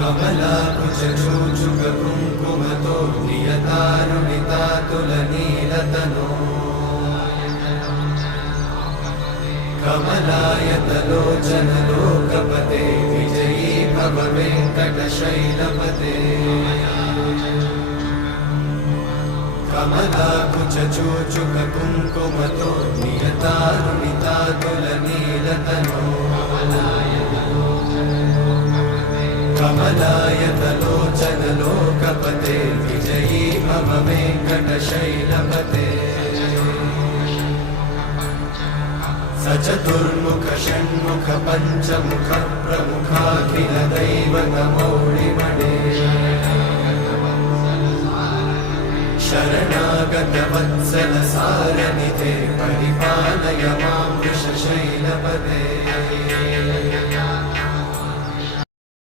कमलाकुचूचुककुङ्कुमतो नियतारुणितातुलनीलतनो कमलायतलोचनलोकपते विजयी भव वेङ्कटशैलपते कमलाकुचूचुककुङ्कुमतो नियतारुणितातुलनीलतनो कमलायतलोचनलोकपते विजयी भव वेङ्कटशैलपते सचतुर्मुख षण्मुख पञ्चमुख प्रमुखाखिलदैवतमौलिमणे शरणागतवत्सल सार